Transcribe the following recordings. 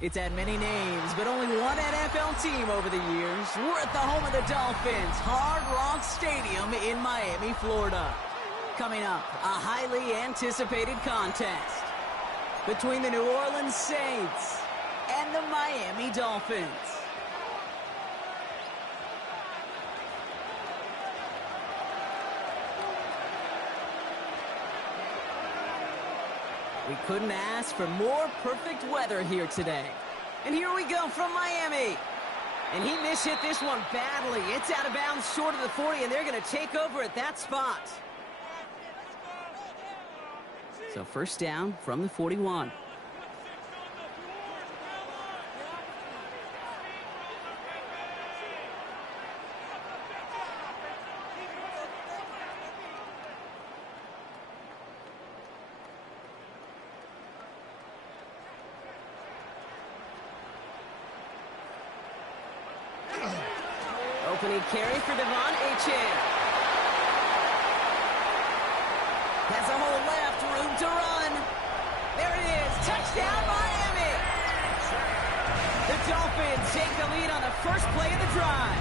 It's had many names, but only one NFL team over the years. We're at the home of the Dolphins, Hard Rock Stadium in Miami, Florida. Coming up, a highly anticipated contest between the New Orleans Saints and the Miami Dolphins. We couldn't ask for more perfect weather here today. And here we go from Miami. And he mishit this one badly. It's out of bounds short of the 40, and they're going to take over at that spot. So first down from the 41. Opening carry for Devon Achane. Has a hole left, room to run. There it is, touchdown Miami. The Dolphins take the lead on the first play of the drive.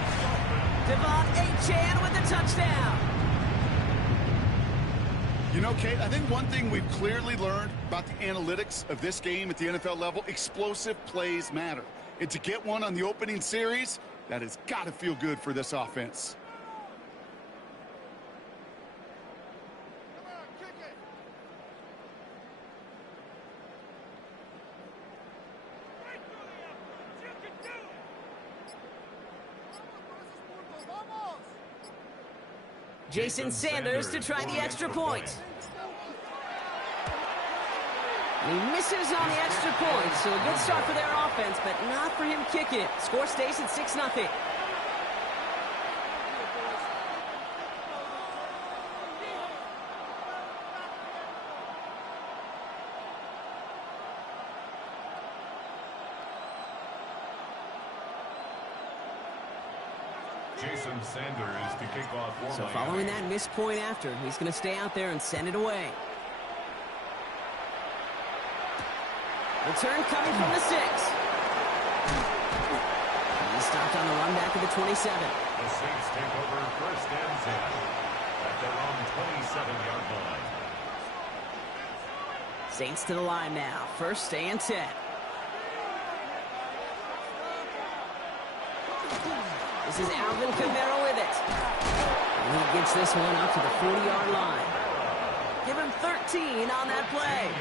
Devon Achane with the touchdown. You know, Kate, I think one thing we've clearly learned about the analytics of this game at the NFL level, explosive plays matter. And to get one on the opening series, that has got to feel good for this offense. Jason Sanders to try the extra point. And he misses on the extra point, so a good start for their offense, but not for him kicking it. Score stays at 6-0. Jason Sanders to kick off for So Miami. following that missed point after, he's going to stay out there and send it away. Return coming from the 6. He's stopped on the run back of the 27. The Saints take over first and 10 at their own 27-yard line. Saints to the line now. First and 10. This is Alvin Kamara with it. And he gets this one up to the 40-yard line. Give him 13 on that play.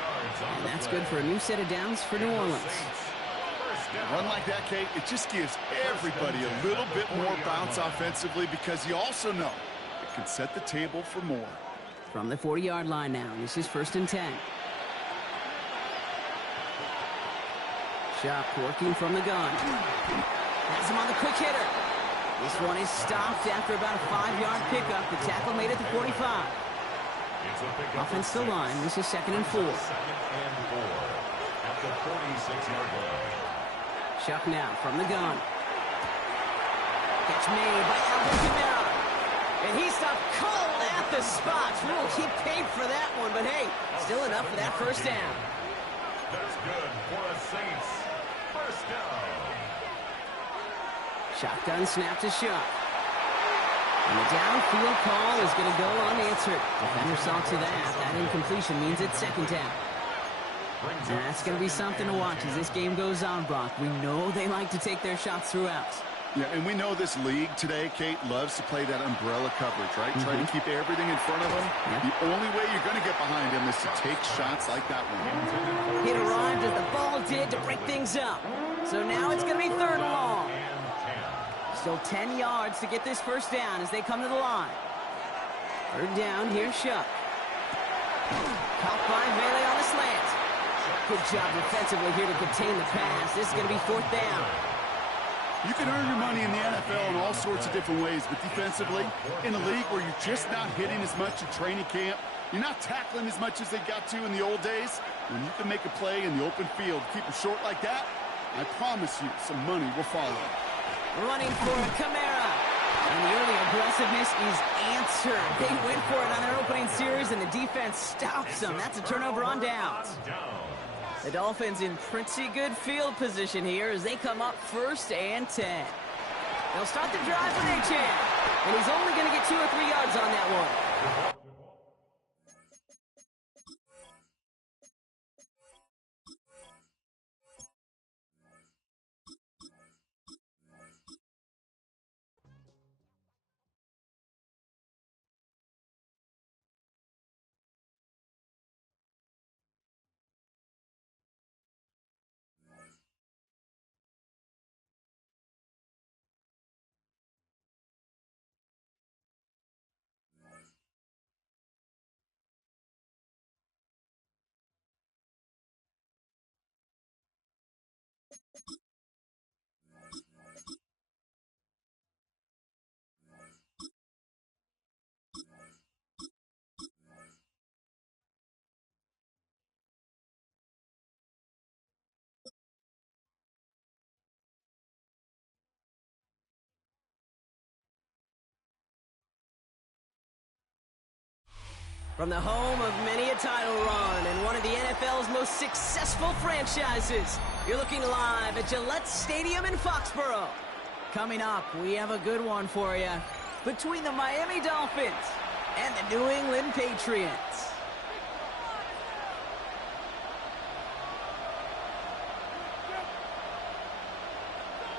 And that's good for a new set of downs for New Orleans. A run like that, Kate, it just gives everybody a little bit more bounce offensively because you also know it can set the table for more. From the 40-yard line now, this is first and 10. Shot working from the gun. Has him on the quick hitter. This one is stopped after about a 5-yard pickup. The tackle made it to 45. Offense to the line. This is second and 4. Second and 4 at the 46-yard line. Chuck now from the gun. Catch made by Alvin Kamara. And he stopped cold at the spot. We'll keep paid for that one, but hey, still enough for that first down. That's good for the Saints. First down. Shotgun snap to Chuck. And the downfield call is going to go unanswered. Defender saw to that. That incompletion means it's second down. And that's going to be something to watch as this game goes on, Brock. We know they like to take their shots throughout. Yeah, and we know this league today, Kate, loves to play that umbrella coverage, right? Try to keep everything in front of them. The only way you're going to get behind him is to take shots like that one. Hit arrived as the ball did to break things up. So now it's going to be third and long. Still 10 yards to get this first down as they come to the line. Third down, here's Shuck. Caught by Vele on the slant. Good job defensively here to contain the pass. This is going to be fourth down. You can earn your money in the NFL in all sorts of different ways, but defensively, in a league where you're just not hitting as much in training camp, you're not tackling as much as they got to in the old days, when you can make a play in the open field, keep them short like that, I promise you some money will follow. Running for Kamara. And the early aggressiveness is answered. They went for it on their opening series, and the defense stops them. That's a turnover on downs. The Dolphins in pretty good field position here as they come up 1st and 10. They'll start the drive with Achane, and he's only going to get 2 or 3 yards on that one. From the home of many a title run and one of the NFL's most successful franchises, you're looking live at Gillette Stadium in Foxborough. Coming up, we have a good one for you between the Miami Dolphins and the New England Patriots.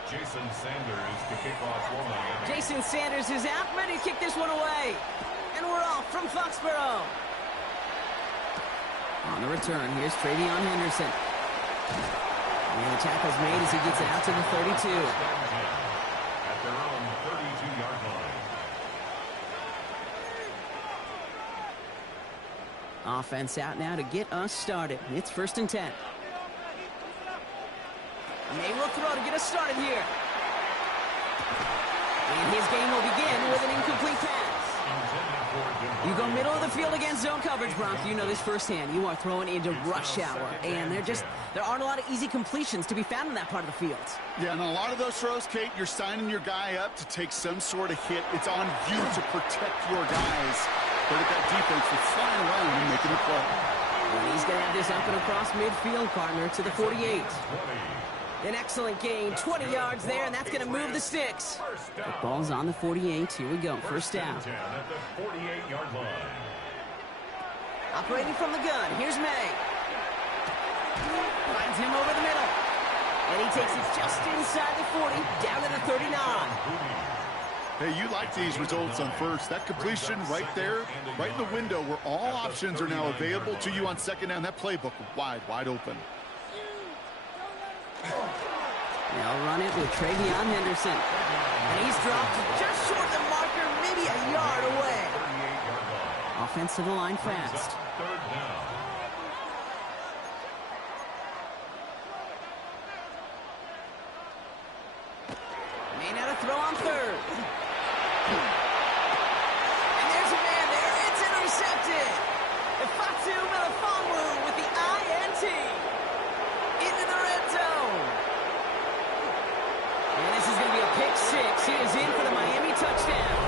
Jason Sanders to kick off for Miami. Jason Sanders is out, ready to kick this one away. And we're off from Foxborough. On the return, here's Travion Henderson. And the tackle's made as he gets it out to the 32. At their own 32-yard line. Offense out now to get us started. It's 1st and 10. May will throw to get us started here. And his game will begin with an incomplete pass. You go middle of the field against zone coverage, Bronk. You know this firsthand. You are throwing into rush hour. And there aren't a lot of easy completions to be found in that part of the field. Yeah, and a lot of those throws, Kate, you're signing your guy up to take some sort of hit. It's on you to protect your guys. But at that defense, that's flying around and making the play. And he's going to have this up and across midfield, partner, to the 48. An excellent gain, 20 yards there, and that's going to move the sticks. The ball's on the 48. Here we go, 1st down. At the 48-yard line. Operating from the gun, here's May. Finds him over the middle. And he takes it just inside the 40, down to the 39. Hey, you like these results on 1st. That completion right there, right in the window where all options are now available to you on 2nd down. That playbook wide open. They'll run it with Travion Henderson. And he's dropped just short of the marker, maybe a yard away. Offense to the line fast. 3rd down. May not have throw on 3rd. And there's a man there. It's intercepted. Ifatu Melifonwu with the INT. Into the red zone. And this is going to be a pick 6. He is in for the Miami touchdown.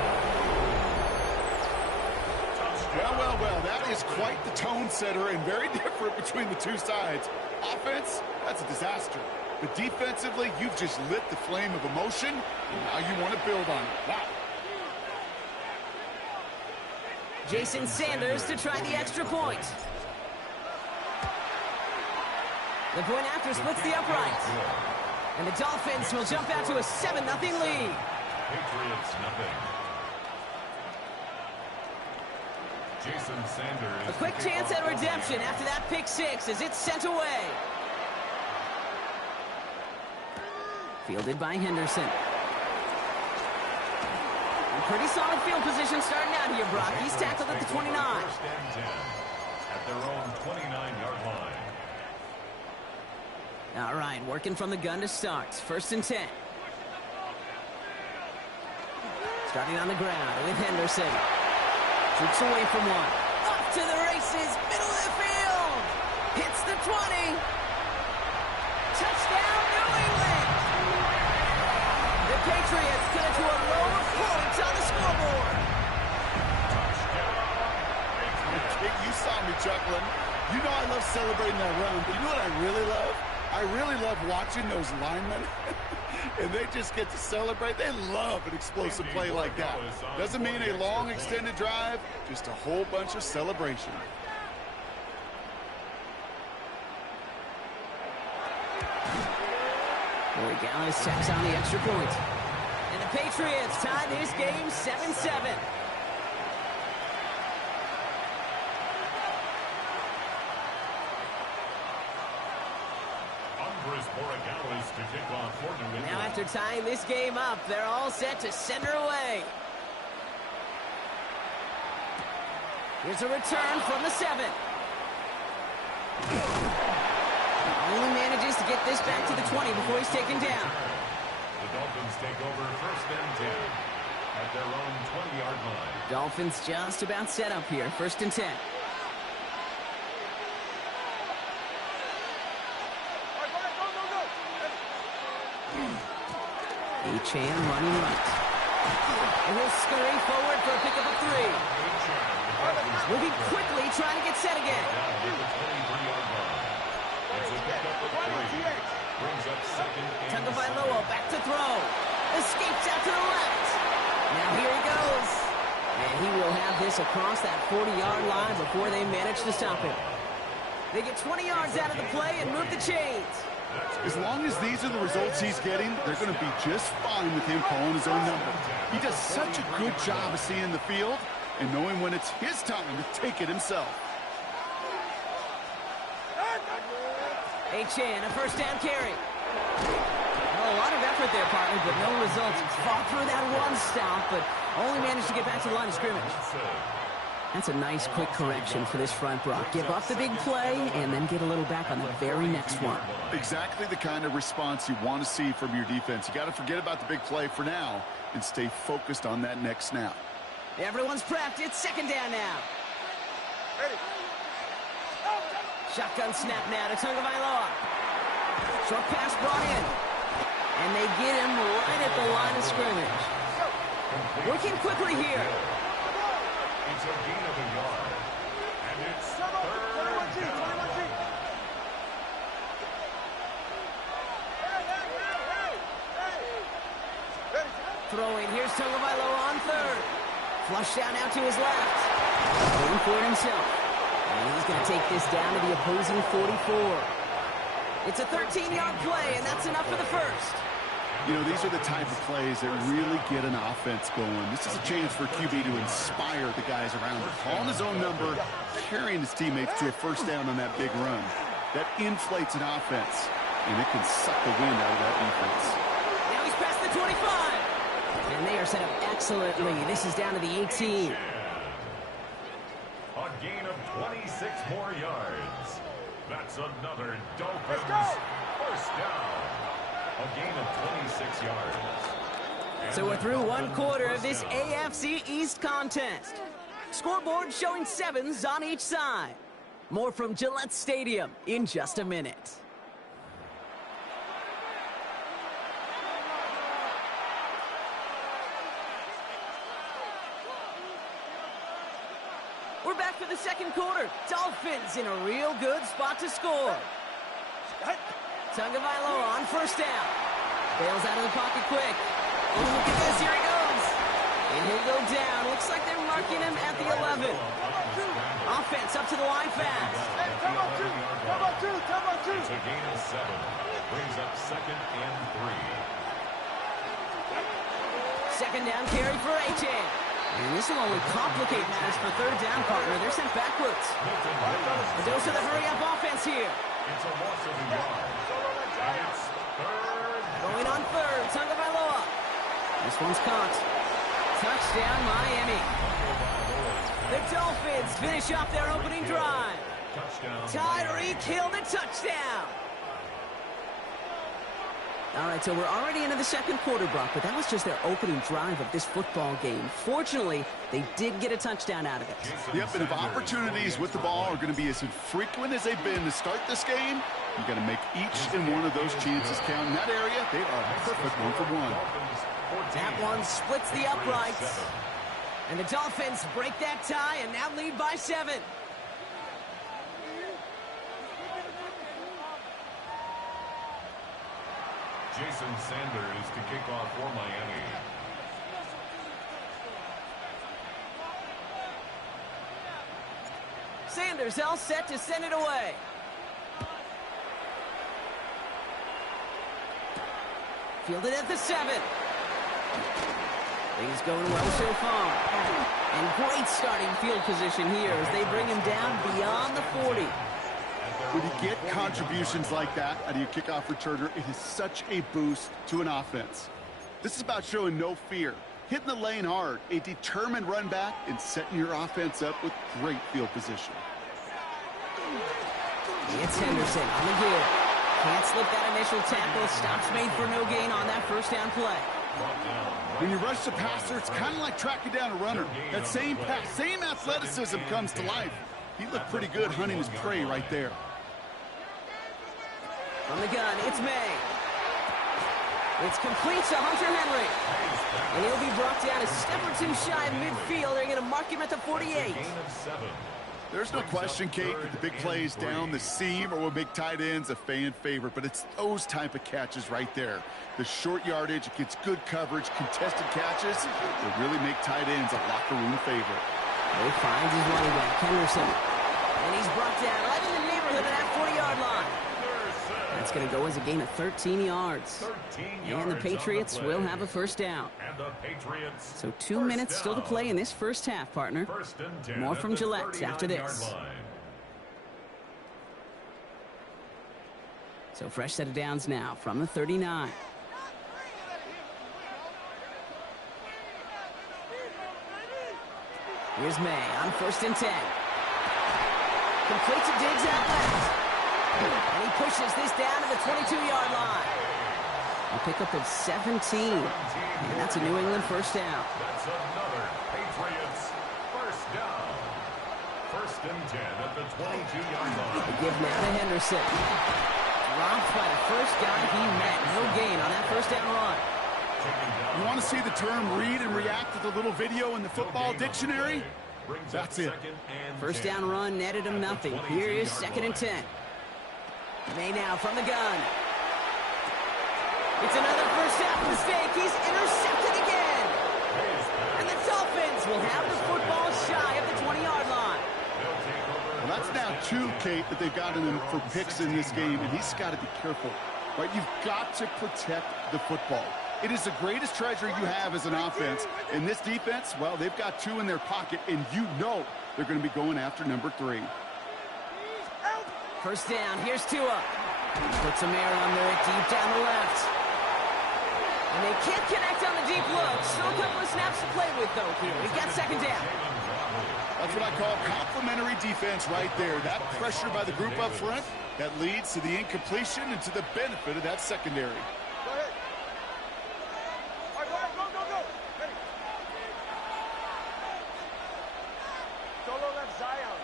Well, that is quite the tone setter and very different between the two sides. Offense, that's a disaster. But defensively, you've just lit the flame of emotion, and now you want to build on it. Wow. Jason Sanders to try the extra point. The point after splits the upright. And the Dolphins will jump out to a 7-0 lead. Patriots nothing. Jason Sanders. A quick chance at redemption after that pick 6 as it's sent away. Fielded by Henderson. And pretty solid field position starting out here, Brock. He's tackled at the 29. 1st and 10 at their own 29-yard line. All right, working from the gun to start. 1st and 10. Starting on the ground with Henderson. Shoots away from one. Up to the races, middle of the field. Hits the 20. Touchdown, New England. The Patriots get into a row of points on the scoreboard. You saw me chuckling. You know I love celebrating that run, but you know what I really love? I really love watching those linemen, and they just get to celebrate. They love an explosive play like that. Doesn't mean a long, extended drive, just a whole bunch of celebration. Boy, Gallis checks on the extra point. And the Patriots tie this game 7-7. Now after tying this game up, they're all set to send her away. Here's a return from the 7. Only manages to get this back to the 20 before he's taken down. The Dolphins take over 1st and 10 at their own 20-yard line. Dolphins just about set up here. 1st and 10. Chan running right. And he'll scurry forward for a pickup of 3. Moving quickly, trying to get set again. Tagovailoa back to throw. Escapes out to the left. Now here he goes. And he will have this across that 40-yard line before they manage to stop him. They get 20 yards out of the play and move the chains. As long as these are the results he's getting, they're going to be just fine with him calling his own number. He does such a good job of seeing the field and knowing when it's his time to take it himself. Chan, a 1st down carry. Well, a lot of effort there, partner, but no results. Fought through that one stop, but only managed to get back to the line of scrimmage. That's a nice, quick correction for this front, Brock. Give up the big play and then get a little back on the very next one. Exactly the kind of response you want to see from your defense. You got to forget about the big play for now and stay focused on that next snap. Everyone's prepped. It's 2nd down now. Shotgun snap now to Tagovailoa. Short pass brought in. And they get him right at the line of scrimmage. Working quickly here. It's a gain of a yard. And it's 3rd down. Throwing. Here's Tagovailoa on 3rd. Flush down out to his left. Waiting for it himself. And he's going to take this down to the opposing 44. It's a 13-yard play, and that's enough for the 1st. You know, these are the type of plays that really get an offense going. This is a chance for QB to inspire the guys around him. Calling his own number, carrying his teammates to a 1st down on that big run. That inflates an offense, and it can suck the wind out of that defense. Now he's past the 25. And they are set up excellently. This is down to the 18. A gain of 26 more yards. That's another Dolphins 1st down. A gain of 26 yards. So we're through one quarter of this AFC East contest. Scoreboard showing 7s on each side. More from Gillette Stadium in just a minute. We're back for the 2nd quarter. Dolphins in a real good spot to score. Tagovailoa on 1st down. Bails out of the pocket quick. Oh, look at this. Here he goes. And he'll go down. Looks like they're marking him at the 11. Offense up to the line fast. It's a gain of 7. Brings up 2nd and 3. 2nd down carry for A-Chan. And this will only complicate matters for 3rd down, partner. They're sent backwards. A dose of the hurry-up offense here. It's a loss of a yard. And it's 3rd. Going on 3rd, Tagovailoa. This one's caught. Touchdown, Miami. The Dolphins finish off their opening drive. Tyreek Hill, the touchdown. All right, so we're already into the 2nd quarter, Brock, but that was just their opening drive of this football game. Fortunately, they did get a touchdown out of it. Yep, and if opportunities with the ball are going to be as infrequent as they've been to start this game, you got to make each and one of those chances count. In that area, they are perfect 1-for-1. That one splits the uprights. And the Dolphins break that tie and now lead by 7. Jason Sanders to kick off for Miami. Sanders all set to send it away. Fielded at the 7. Things going well so far. And great starting field position here as they bring him down beyond the 40. When you get contributions like that out of your kickoff returner, it is such a boost to an offense. This is about showing no fear, hitting the lane hard, a determined run back, and setting your offense up with great field position. It's Henderson on the gear. Can't slip that initial tackle. Stops made for no gain on that first down play. When you rush the passer, it's kind of like tracking down a runner. That same pass, same athleticism comes to life. He looked pretty good hunting his prey right there. From the gun, it's May. It's complete to Hunter Henry. And he'll be brought down a step or two shy of midfield. They're going to mark him at the 48. There's no question, Kate, that the big plays down the seam or will make tight ends a fan favorite, but it's those type of catches right there. The short yardage, it gets good coverage, contested catches, that really make tight ends a locker room favorite. He finds his running back, Henderson. And he's brought down right in the neighborhood of that 40-yard line. That's going to go as a gain of 13 yards. And the Patriots will have a first down. So 2 minutes still to play in this first half, partner. More from Gillette after this. So fresh set of downs now from the 39. Here's May on 1st and 10. Complete to Diggs out left. And he pushes this down to the 22-yard line. A pickup of 17. And that's a New England first down. That's another Patriots first down. 1st and 10 at the 22-yard line. The give now to Henderson. Dropped by the first guy he met. No gain on that first down run. You want to see the term read and react to the little video in the football dictionary? That's it. First down run netted him nothing. Here is 2nd and 10. May now from the gun. It's another first down mistake. He's intercepted again. And the Dolphins will have the football shy of the 20-yard line. Well, that's now 2, Kate, that they've gotten him for picks in this game, and he's got to be careful. Right? You've got to protect the football. It is the greatest treasure you have as an offense. In this defense, well, they've got 2 in their pocket, and you know they're going to be going after number 3. First down, here's Tua. Puts some air under it deep down the left. And they can't connect on the deep look. Still a couple of snaps to play with, though, here. We've got 2nd down. That's what I call complimentary defense right there. That pressure by the group up front, that leads to the incompletion and to the benefit of that secondary. Go ahead. All right, go. Ready. Solo left Zion.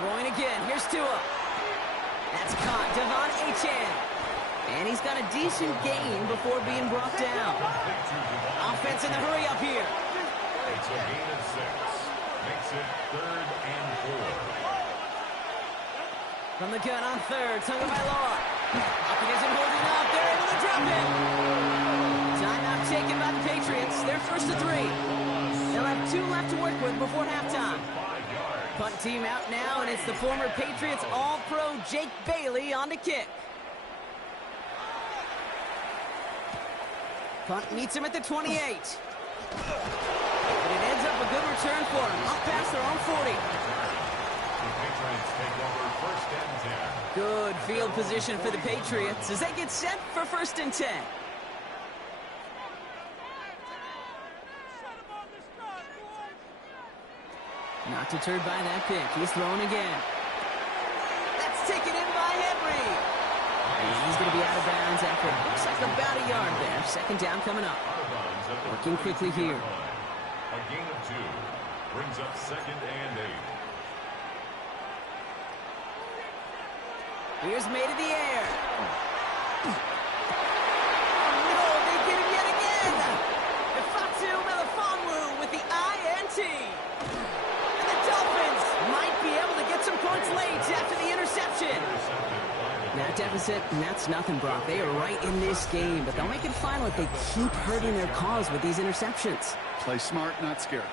Throwing again. Here's Tua. That's caught. Devon Achane. And he's got a decent gain before being brought down. Offense in the hurry up here. It's a gain of 6. Makes it 3rd and 4. From the gun on 3rd. Tonga by Law. Hopkins isn't holding up. They're able to drop it. Timeout taken by the Patriots. They're 1st to 3. They'll have 2 left to work with before halftime. Punt team out now, and it's the former Patriots All-Pro Jake Bailey on the kick. Punt meets him at the 28. But it ends up a good return for him. Up past their own 40. The Patriots take over 1st and 10. Good field position for the Patriots as they get set for 1st and 10. Not deterred by that pick. He's throwing again. That's taken in by Henry. And he's going to be out of bounds after it looks like about a yard there. 2nd down coming up. Working quickly here. A gain of 2 brings up 2nd and 8. Here's May to the air. Oh, no, they get him yet again. Ifatu Melifonwu with the INT. it, and that's nothing, Brock. They are right in this game, but they'll make it final if they keep hurting their cause with these interceptions. Play smart, not scared.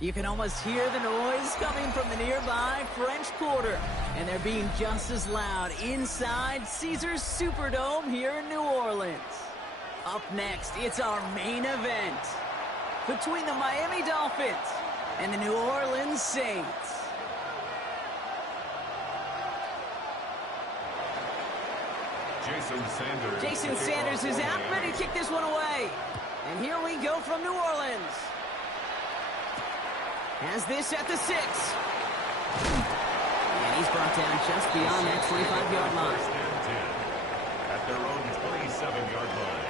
You can almost hear the noise coming from the nearby French Quarter, and they're being just as loud inside Caesars Superdome here in New Orleans. Up next, it's our main event between the Miami Dolphins and the New Orleans Saints. Jason Sanders is out, ready to kick this one away. And here we go from New Orleans. Has this at the 6. And he's brought down just beyond that 25-yard line. At their own 27-yard line.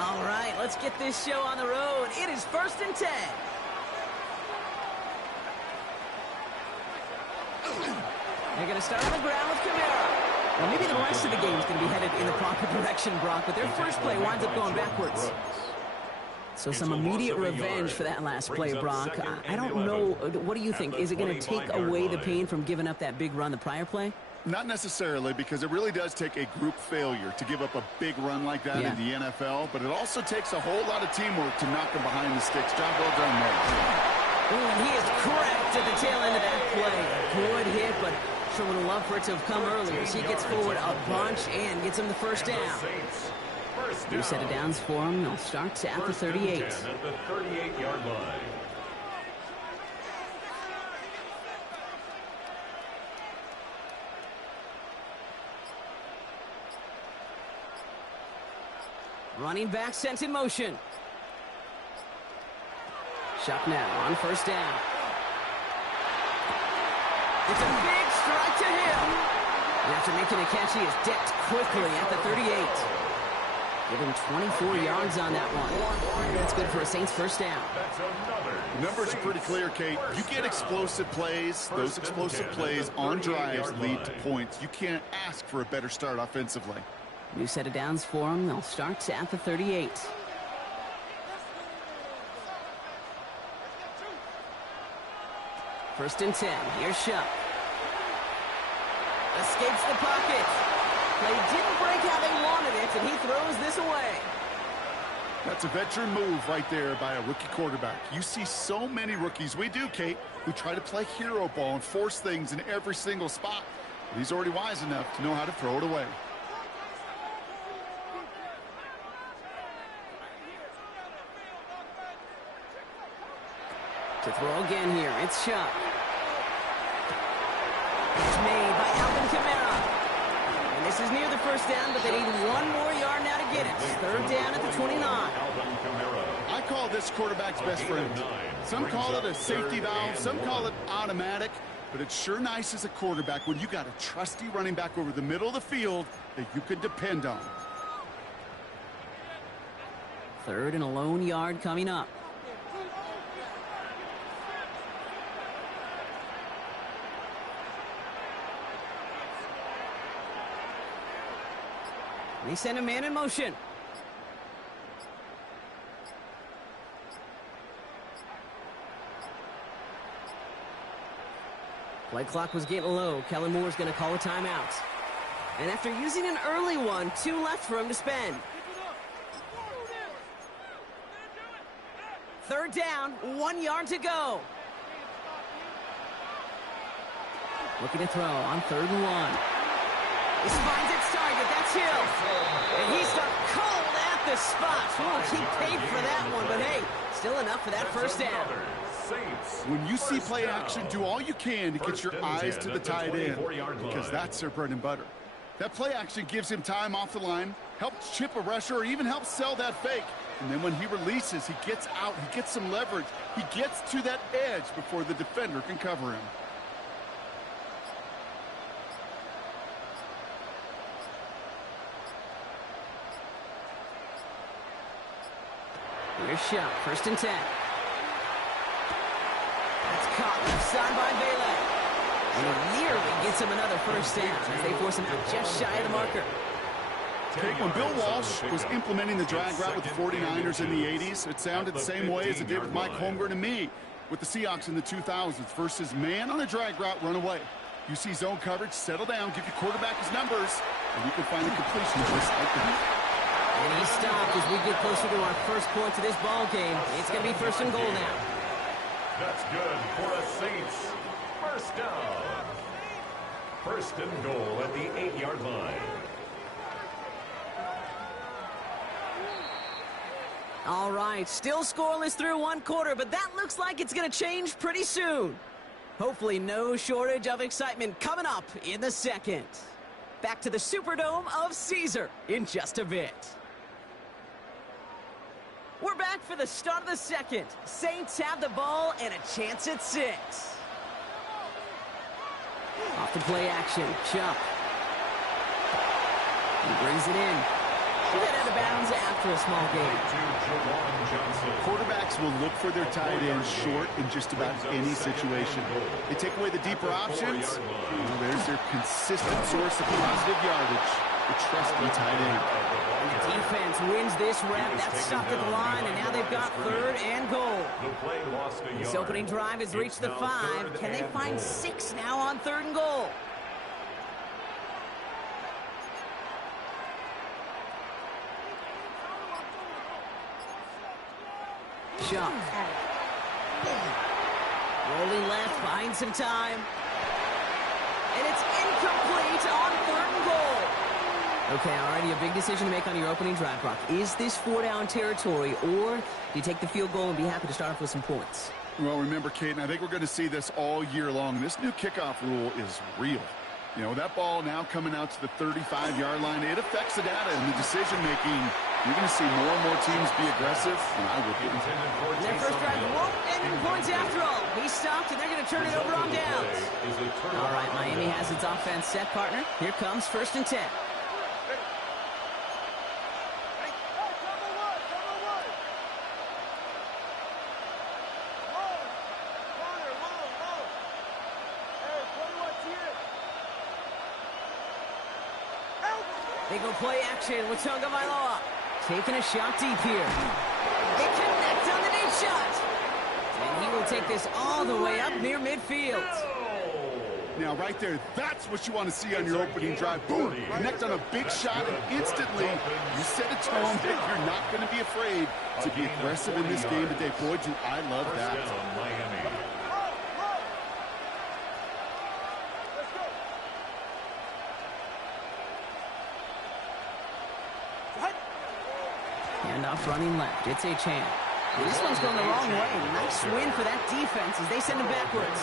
All right, let's get this show on the road. It is 1st and 10. They're going to start on the ground with Kamara. Well, maybe the rest of the game is going to be headed in the proper direction, Brock, but their first play winds up going backwards. So some immediate revenge for that last play, Brock. I don't know. What do you think? Is it going to take away the pain from giving up that big run the prior play? Not necessarily, because it really does take a group failure to give up a big run like that in the NFL, but it also takes a whole lot of teamwork to knock them behind the sticks. Job well done there. Ooh, and he is correct at the tail end of that play. Good hit, but sure would have loved for it to have come earlier. So he gets forward a bunch and gets him the first down. New set of downs for him. They'll start at the 38. At the 38-yard line. Running back sent in motion. Shot now on first down. It's a big strike to him. And after making a catch, he is decked quickly at the 38. Give him 24 yards on that one. And that's good for a Saints first down. The numbers are pretty clear, Kate. You get explosive plays. Those explosive plays on drives lead to points. You can't ask for a better start offensively. New set of downs for him. They'll start at the 38. First and 10. Here's Shuck. Escapes the pocket. They didn't break how they wanted it, and he throws this away. That's a veteran move right there by a rookie quarterback. You see so many rookies, we do, Kate, who try to play hero ball and force things in every single spot. But he's already wise enough to know how to throw it away. To throw again here, it's Shuck. It's made by Alvin Kamara. And this is near the first down, but they need one more yard now to get it. Third down at the 29. I call this quarterback's best friend. Some call it a safety valve, some call it automatic, but it's sure nice as a quarterback when you got a trusty running back over the middle of the field that you can depend on. Third and a lone yard coming up. They send a man in motion. Play clock was getting low. Kellen Moore's going to call a timeout. And after using an early one, 2 left for him to spend. Third down, 1 yard to go. Looking to throw on 3rd and 1. This finds its target. That's Hill. And he stuck cold at the spot. Ooh, he paid for that one, but hey, still enough for that first down. When you see play action, do all you can to get your eyes to the tight end, because that's their bread and butter. That play action gives him time off the line, helps chip a rusher, or even helps sell that fake. And then when he releases, he gets out, he gets some leverage. He gets to that edge before the defender can cover him. Here's shot, 1st and 10. That's caught left side by Bailey. And it nearly gets him another 1st down as they force him out just shy of the marker. When Bill Walsh was implementing the drag route with the 49ers in the 80s, it sounded the same way as it did with Mike Holmgren and me with the Seahawks in the 2000s versus man on a drag route, run away. You see zone coverage, settle down, give your quarterback his numbers, and you can find a completion just like that. And he stopped as we get closer to our first point to this ball game. It's going to be 1st and goal now. That's good for a Saints. 1st down. 1st and goal at the 8-yard line. All right, still scoreless through 1 quarter, but that looks like it's going to change pretty soon. Hopefully no shortage of excitement coming up in the 2nd. Back to the Superdome of Caesar in just a bit. We're back for the start of the 2nd. Saints have the ball and a chance at 6. Off the play action, Chubb. He brings it in. Get out of bounds after a small gain. Quarterbacks will look for their tight ends short in just about any situation. They take away the deeper options. There's their consistent source of positive yardage, the trusty tight end. And the defense wins this rep. That's stopped at the line, and now they've got 3rd and goal. This opening drive has reached the 5. Can they find 6 now on 3rd and goal? Chubb. Rolling left, buying some time. And it's incomplete on 3rd and goal. Okay, already a big decision to make on your opening drive, Brock. Is this 4-down territory, or do you take the field goal and be happy to start off with some points? Well, remember, Kate, and I think we're going to see this all year long. This new kickoff rule is real. You know, that ball now coming out to the 35-yard line, it affects the data and the decision-making. You're going to see more and more teams be aggressive, and I would be. And their first drive won't end in points after all. He stopped, and they're going to turn it over on downs. All right, Miami has its offense set, partner. Here comes 1st and 10. They go play action with Tagovailoa. Taking a shot deep here. They connect on the deep shot. And he will take this all the way up near midfield. Now, right there, that's what you want to see on your opening drive. Boom! Connect on a big shot, and instantly you set a tone that you're not going to be afraid to be aggressive in this game today. Boy, do I love that. Handoff running left. It's Achane. This one's going the wrong way. Nice win for that defense as they send him backwards.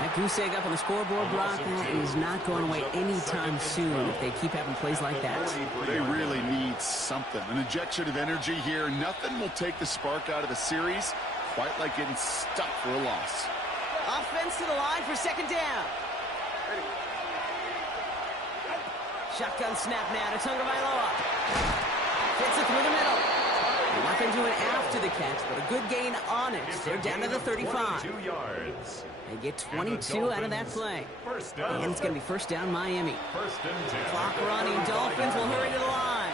That goose egg up on the scoreboard, Brock, is not going away anytime soon if they keep having plays like that. They really need something. An injection of energy here. Nothing will take the spark out of a series quite like getting stuck for a loss. Offense to the line for 2nd down. Shotgun snap now to Tagovailoa. Gets it through the middle. Nothing doing after the catch, but a good gain on it. They're down to the 35. They get 22 out of that play. And it's going to be 1st down Miami. Clock running. Dolphins will hurry to the line.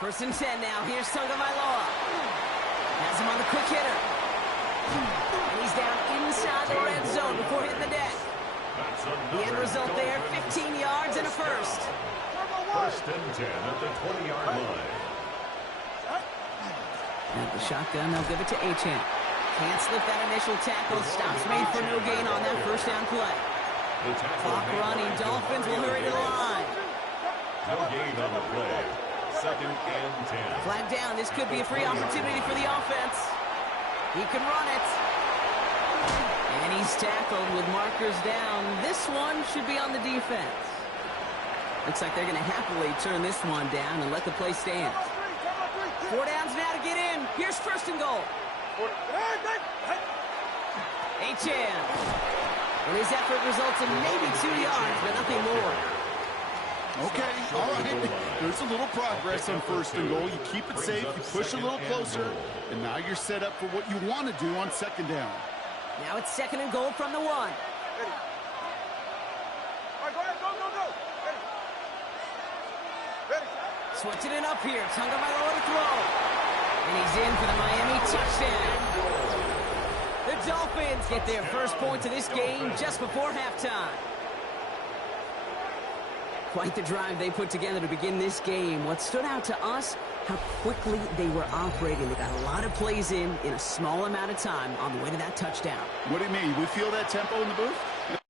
1st and 10 now. Here's Tagovailoa. Has him on the quick hitter. And he's down inside the red zone before hitting the deck. The end result there, 15 yards and a 1st. 1st and 10 at the 20-yard line. At the shotgun, they'll give it to Achane. Can't slip that initial tackle. Stops made for no gain on that 1st down play. Clock running. Dolphins will hurry to the line. No gain on the play. 2nd and 10. Flag down. This could be a free opportunity for the offense. He can run it. And he's is tackled with markers down. This one should be on the defense. Looks like they're going to happily turn this one down and let the play stand. 4 downs now to get in. Here's first and goal. H.M. And his effort results in maybe 2 yards, but nothing more. Okay, all right. There's a little progress on first and goal. You keep it safe, you push a little closer, and now you're set up for what you want to do on second down. Now it's second and goal from the 1. All right, go ahead, go. Ready. Switching it up here. Tagovailoa to throw. And he's in for the Miami touchdown. The Dolphins get their first points of this game just before halftime. Quite the drive they put together to begin this game. What stood out to us, how quickly they were operating. They got a lot of plays in a small amount of time on the way to that touchdown. What do you mean? We feel that tempo in the booth?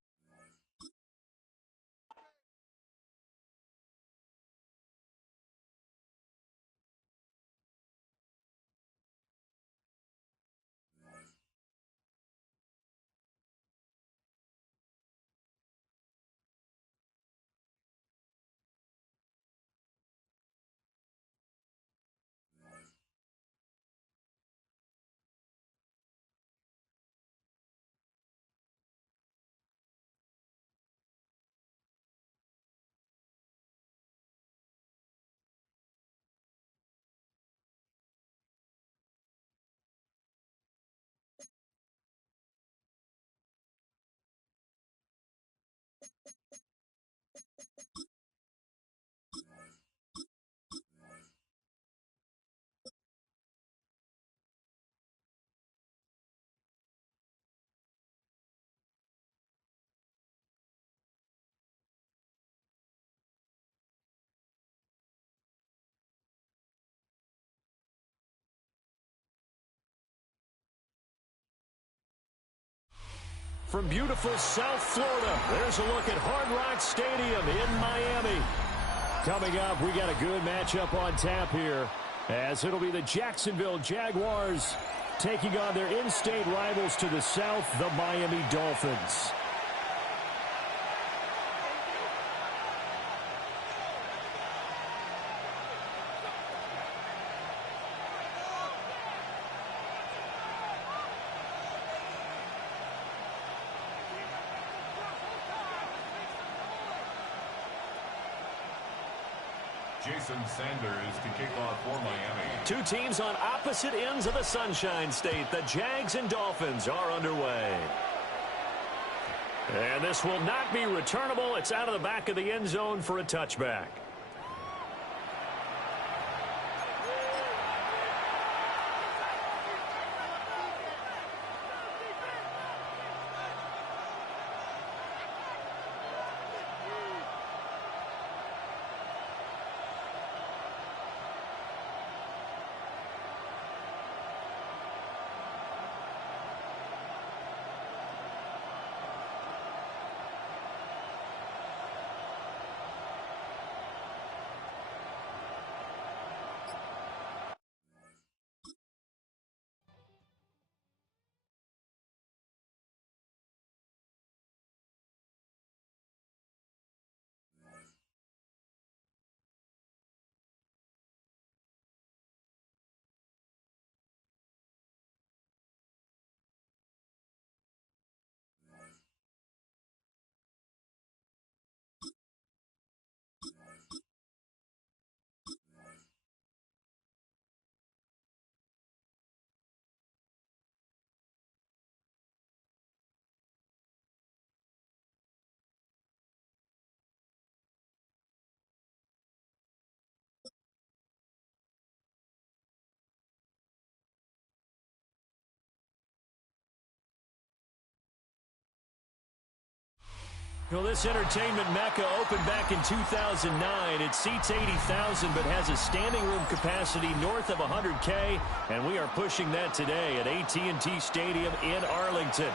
From beautiful South Florida, there's a look at Hard Rock Stadium in Miami. Coming up, we got a good matchup on tap here, as it'll be the Jacksonville Jaguars taking on their in-state rivals to the south, the Miami Dolphins. Jason Sanders to kick off for Miami. Two teams on opposite ends of the Sunshine State. The Jags and Dolphins are underway. And this will not be returnable. It's out of the back of the end zone for a touchback. Well, this entertainment mecca opened back in 2009. It seats 80,000 but has a standing room capacity north of 100K, and we are pushing that today at AT&T Stadium in Arlington.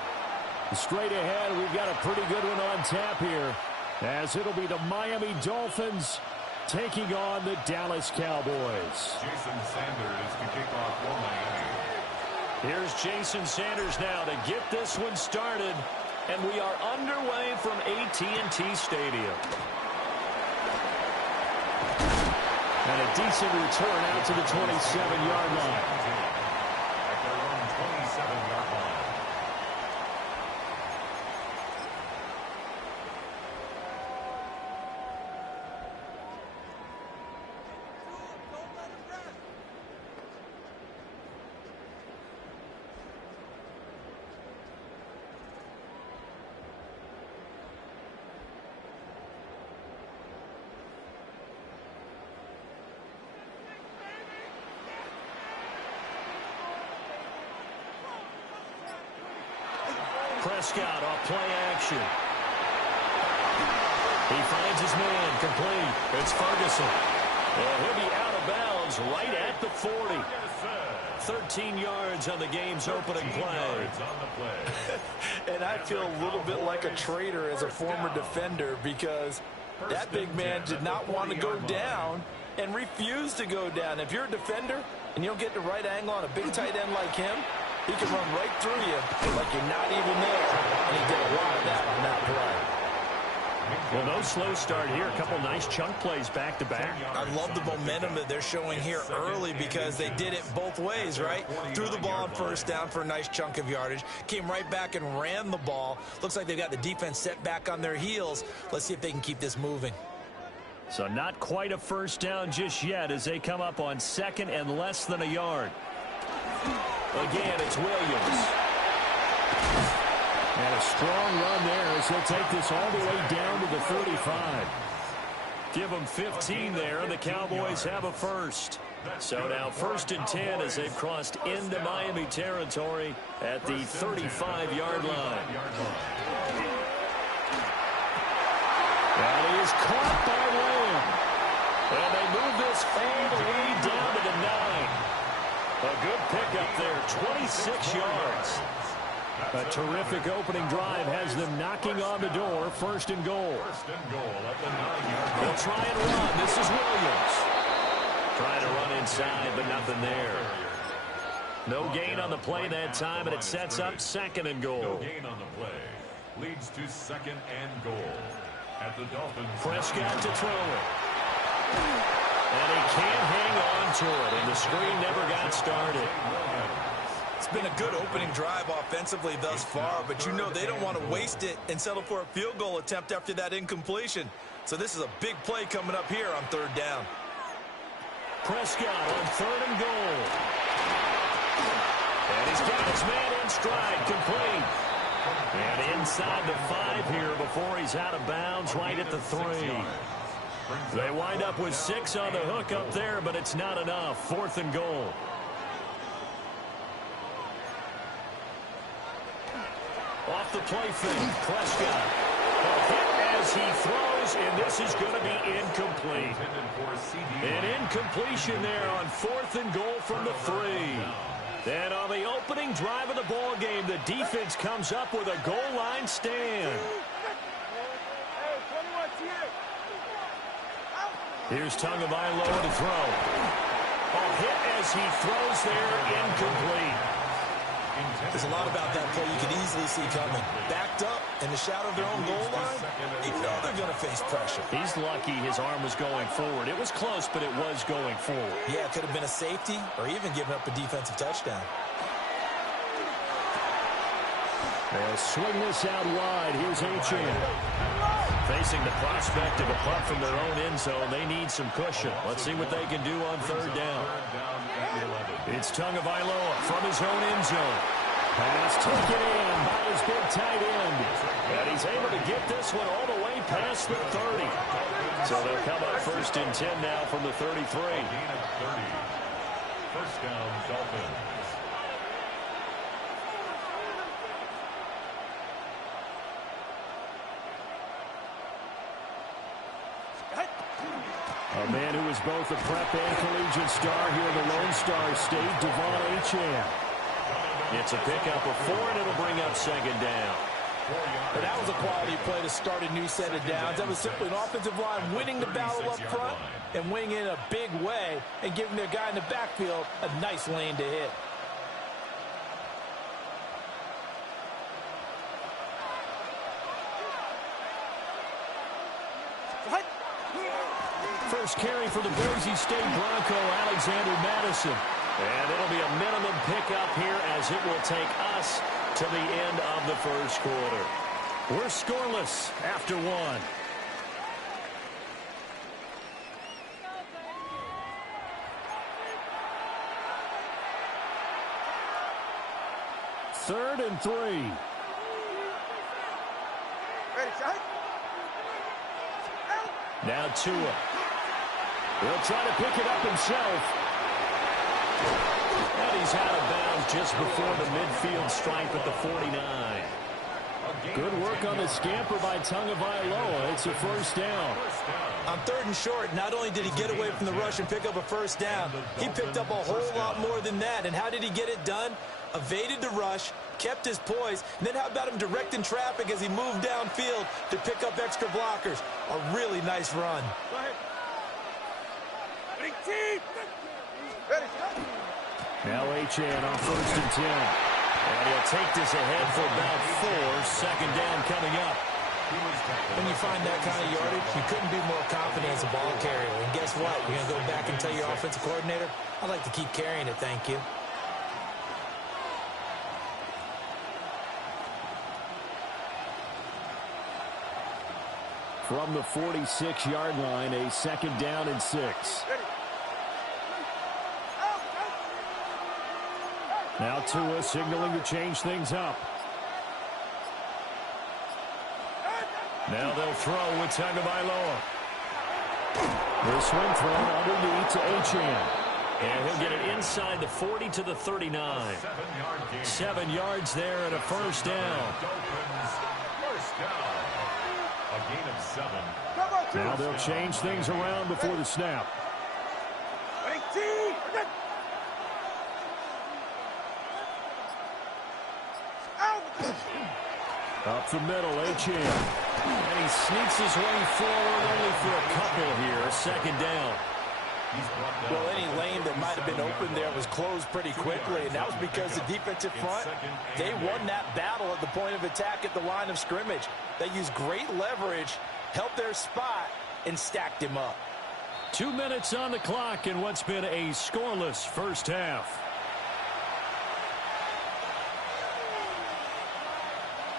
Straight ahead, we've got a pretty good one on tap here, as it'll be the Miami Dolphins taking on the Dallas Cowboys. Jason Sanders to kick off for Miami. Here's Jason Sanders now to get this one started. And we are underway from AT&T Stadium. And a decent return out to the 27-yard line. At their own 27-yard line. Prescott off play action. He finds his man, complete. It's Ferguson. And he'll be out of bounds right at the 40. 13 yards on the game's opening play. And I feel a little bit like a traitor as a former defender because that big man did not want to go down and refused to go down. If you're a defender and you don't get the right angle on a big tight end like him, he can run right through you like you're not even there. And he did a lot of that on that play. Well, no slow start here. A couple nice chunk plays back-to-back. I love the momentum that they're showing here early because they did it both ways, right? Threw the ball on first down for a nice chunk of yardage. Came right back and ran the ball. Looks like they've got the defense set back on their heels. Let's see if they can keep this moving. So not quite a first down just yet as they come up on second and less than a yard. Again, it's Williams. And a strong run there as he'll take this all the way down to the 35. Give them 15 there, and the Cowboys have a first. So now 1st and 10 as they've crossed into Miami territory at the 35-yard line. And he is caught by Lamb. And they move this all the way down to the 9. A good pickup there, 26 yards. A terrific opening drive has them knocking on the door. 1st and goal. They'll try and run. This is Williams. Trying to run inside, but nothing there. No gain on the play that time, and it sets up 2nd and goal. No gain on the play. Leads to 2nd and goal. At the Dolphins. Prescott to throw it. And he can't hang on to it, and the screen never got started. It's been a good opening drive offensively thus far, but you know they don't want to waste it and settle for a field goal attempt after that incompletion. So this is a big play coming up here on 3rd down. Prescott on 3rd and goal. And he's got his man in stride, complete. And inside the 5 here before he's out of bounds right at the 3. They wind up with 6 on the hook up there, but it's not enough. 4th and goal. Off the play fake, Prescott. A hit as he throws, and this is going to be incomplete. An incompletion there on 4th and goal from the 3. Then on the opening drive of the ball game, the defense comes up with a goal line stand. Here's Tagovailoa to throw. A hit as he throws there, incomplete. There's a lot about that play you could easily see coming. Backed up in the shadow of their own goal line, you know they're going to face pressure. He's lucky his arm was going forward. It was close, but it was going forward. Yeah, it could have been a safety or even giving up a defensive touchdown. They'll swing this out wide. Here's Achane. Facing the prospect of a punt from their own end zone, they need some cushion. Let's see what they can do on 3rd down. It's Tagovailoa from his own end zone. Pass taken in by his big tight end. And he's able to get this one all the way past the 30. So they'll come up 1st and 10 now from the 33. 1st down, Dolphins. A man who is both a prep and collegiate star here in the Lone Star State, Devon Achane. It's a pickup of 4, and it'll bring up 2nd down. But that was a quality play to start a new set of downs. That was simply an offensive line winning the battle up front and winning in a big way and giving their guy in the backfield a nice lane to hit. First carry for the Boise State Bronco, Alexander Madison. And it'll be a minimum pickup here as it will take us to the end of the first quarter. We're scoreless after one. Third and 3. Ready, shot. Now Tua. He'll try to pick it up himself. And he's out of bounds just before the midfield stripe at the 49. Good work on the scamper by Tagovailoa. It's a first down. On 3rd and short, not only did he get away from the rush and pick up a first down, he picked up a whole lot more than that. And how did he get it done? Evaded the rush, kept his poise, and then how about him directing traffic as he moved downfield to pick up extra blockers? A really nice run. Go ahead. Big team. Ready, shot. Now Achane on 1st and 10. And he'll take this ahead for about 4. Second down coming up. When you find that kind of yardage, you couldn't be more confident as a ball carrier. And guess what? You're going to go back and tell your offensive coordinator, I'd like to keep carrying it, thank you. From the 46-yard line, a second down and 6. Ready. Now Tua signaling to change things up. Now they'll throw with Tagovailoa. This one thrown underneath to Achane. And he'll get it inside the 40 to the 39. 7 yards there and a first down. First down. A gain of 7. Now they'll change things around before the snap. Big team. Up the middle, Achane. And he sneaks his way forward only for a couple here. Second down. Well, any lane that might have been open there was closed pretty quickly, and that was because the defensive front, they won that battle at the point of attack at the line of scrimmage. They used great leverage, helped their spot, and stacked him up. 2 minutes on the clock in what's been a scoreless first half.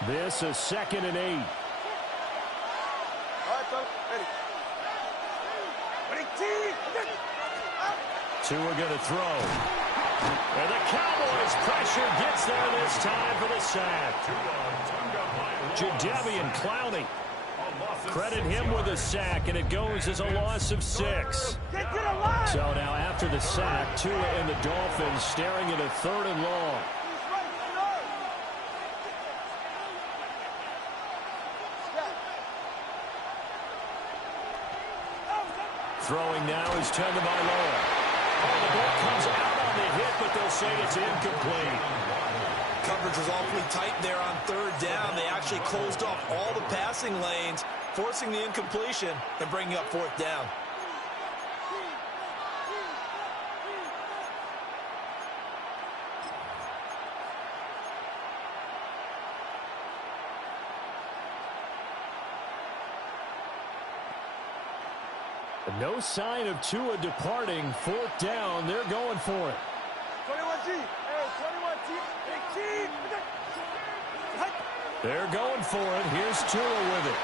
This is 2nd and 8. All right, fellas. Ready. Big team. Tua going to throw. And the Cowboys pressure gets there this time for the sack. Jadeveon Clowney. Credit him with a sack, and it goes as a loss of 6. Get to the line. So now after the sack, Tua and the Dolphins staring at a 3rd and long. Throwing now is Tagovailoa. Oh, the ball comes out on the hit, but they'll say it's incomplete. Coverage was awfully tight there on 3rd down. They actually closed off all the passing lanes, forcing the incompletion and bringing up 4th down. No sign of Tua departing. 4th down. They're going for it. 21G. Hey, 21G. Big team. They're going for it. Here's Tua with it.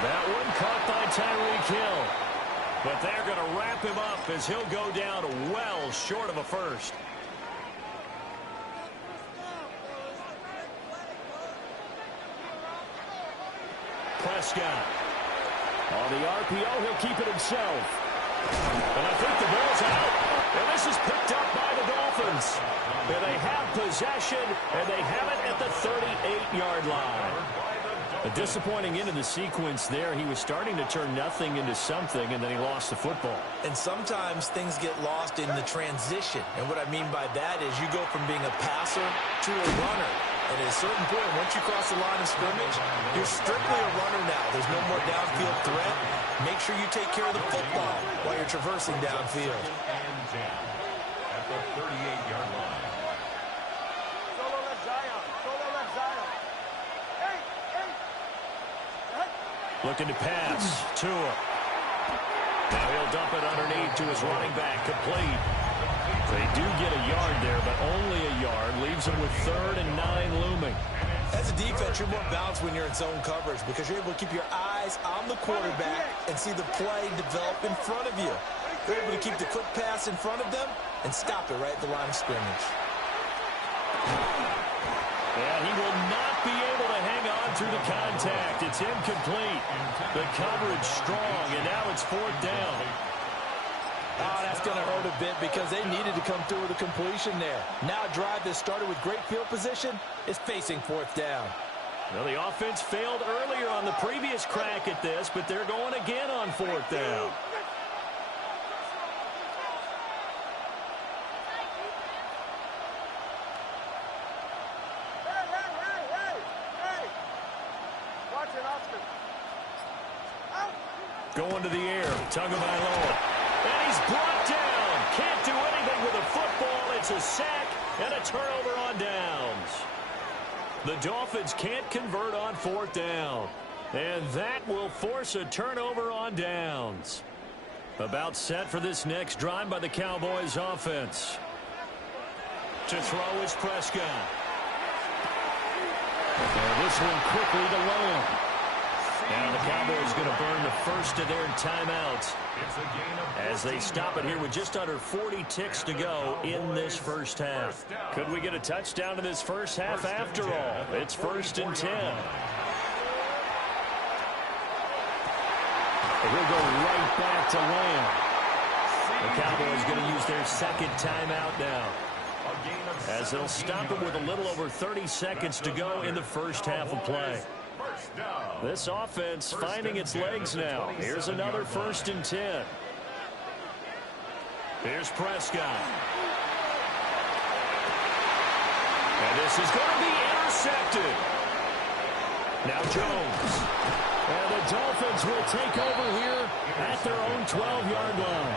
That one caught by Tyreek Hill. But they're going to wrap him up as he'll go down well short of a first. Prescott. On the RPO, he'll keep it himself. And I think the ball's out. And this is picked up by the Dolphins. And they have possession, and they have it at the 38-yard line. A disappointing end of the sequence there. He was starting to turn nothing into something, and then he lost the football. And sometimes things get lost in the transition. And what I mean by that is you go from being a passer to a runner. And at a certain point, once you cross the line of scrimmage, you're strictly a runner now. There's no more downfield threat. Make sure you take care of the football while you're traversing downfield. At the 38-yard line. Solo left Zion. Solo left Zion. Hey, hey. Looking to pass. Tua. Now he'll dump it underneath to his running back. Complete. They do get a yard there, but only a yard. Leaves them with 3rd and 9 looming. As a defense, you're more balanced when you're in zone coverage because you're able to keep your eyes on the quarterback and see the play develop in front of you. You're able to keep the quick pass in front of them and stop it right at the line of scrimmage. And he will not be able to hang on through the contact. It's incomplete. The coverage strong, and now it's 4th down. Oh, that's going to hurt a bit because they needed to come through with a completion there. Now a drive that started with great field position is facing 4th down. Well, the offense failed earlier on the previous crack at this, but they're going again on 4th down. Going to the air, Tagovailoa. And he's brought down. Can't do anything with a football. It's a sack and a turnover on downs. The Dolphins can't convert on 4th down. And that will force a turnover on downs. About set for this next drive by the Cowboys offense. To throw is Prescott. And this one quickly to Lamb. Now the Cowboys going to burn the first of their timeouts as they stop it here with just under 40 ticks to go in this first half. Could we get a touchdown in this first half after all? It's 1st and 10. And he'll go right back to Lamb. The Cowboys going to use their 2nd timeout now, as they'll stop it with a little over 30 seconds to go in the first half of play. This offense finding its legs now. Here's another 1st and 10. Here's Prescott. And this is going to be intercepted. Now Jones. And the Dolphins will take over here at their own 12-yard line.